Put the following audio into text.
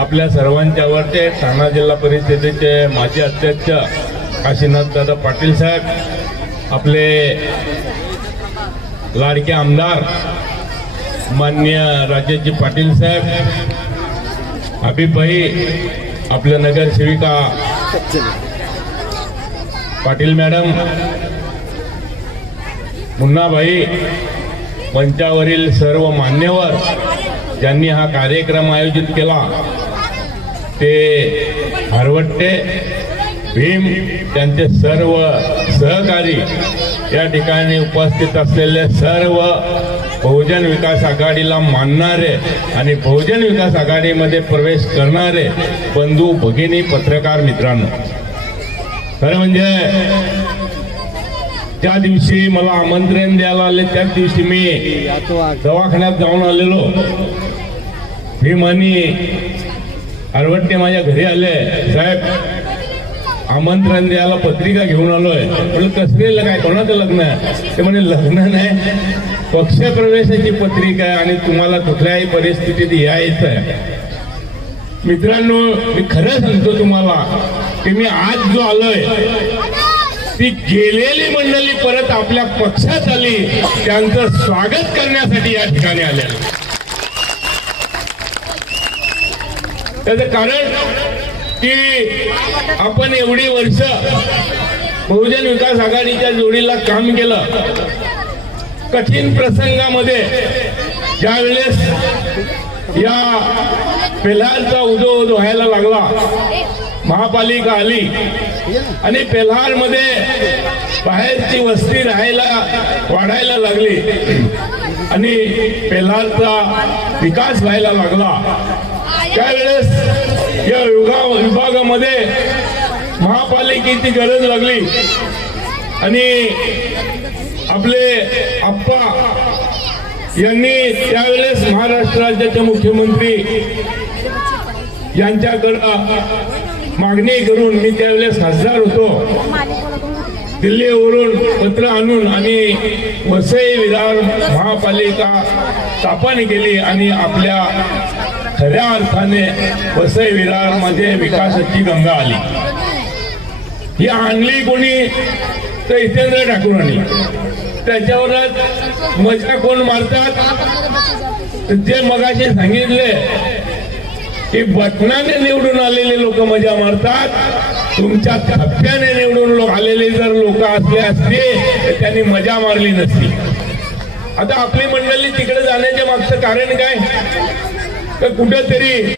आपल्या सर्वांच्यावरचे ठाणा जिल्हा परिषदेचे माजी अध्यक्ष काशीनाथ दादा पाटील साहेब, आपले लाडके आमदार माननीय राजेशजी पाटील साहेब, हबीबभाई, आपल्या नगरसेविका पाटील मॅडम, मुन्नाभाई, मंचावरील सर्व मान्यवर ज्यांनी हा कार्यक्रम आयोजित केला, ते हरवट्टे भीम, त्यांचे सर्व सहकारी, या ठिकाणी उपस्थित असलेले सर्व बहुजन विकास आघाडीला मानणारे आणि बहुजन विकास आघाडीमध्ये प्रवेश करणारे बंधू भगिनी, पत्रकार मित्रांनो, खरं म्हणजे त्या दिवशी मला आमंत्रण द्यायला आले, त्याच दिवशी मी दवाखान्यात जाऊन आलेलो. भीम आणि हरवट्टे माझ्या घरी आले, साहेब आमंत्रण द्यायला पत्रिका घेऊन आलोय. म्हणलं कसलेलं काय, कोणाचं लग्न आहे? ते म्हणे लग्न नाही, पक्षप्रवेशाची पत्रिका आहे आणि तुम्हाला कुठल्याही परिस्थितीत यायचं आहे. मित्रांनो, मी खरं सांगतो तुम्हाला की मी आज जो आलोय, ती गेलेली मंडळी परत आपल्या पक्षात आली, त्यांचं स्वागत करण्यासाठी या ठिकाणी आलेलं. त्याचं कारण की आपण एवढी वर्ष बहुजन विकास आघाडीच्या जोडीला काम केलं. कठीण प्रसंगामध्ये ज्यावेळेस या पेल्हारचा उदो व्हायला लागला, महापालिका आली आणि पेल्हार मध्ये बाहेरची वस्ती वाढायला लागली आणि पेल्हारचा विकास व्हायला लागला. त्यावेळेस या विभागामध्ये महापालिकेची गरज लागली आणि आपले आप्पा यांनी त्यावेळेस महाराष्ट्र राज्याचे मुख्यमंत्री यांच्याकडे मागणी करून, मी त्यावेळेस खासदार होतो, दिल्लीवरून पत्र आणून आणि वसई विरार महापालिका स्थापन केली आणि आपल्या खऱ्या अर्थाने वसई विरार मध्ये विकासाची गंगा आली. ही आणली कोणी तर इथेंद्र ठाकूर आणली. त्याच्यावरच मजा कोण मारतात, जे मगाशी सांगितले की बटनाने निवडून आलेले लोक मजा मारतात. तुमच्या थप्प्याने निवडून आलेले जर लोक असले असते तर त्यांनी मजा मारली नसती. आता आपली मंडळी तिकडे जाण्याच्या मागचं कारण काय, तर कुठेतरी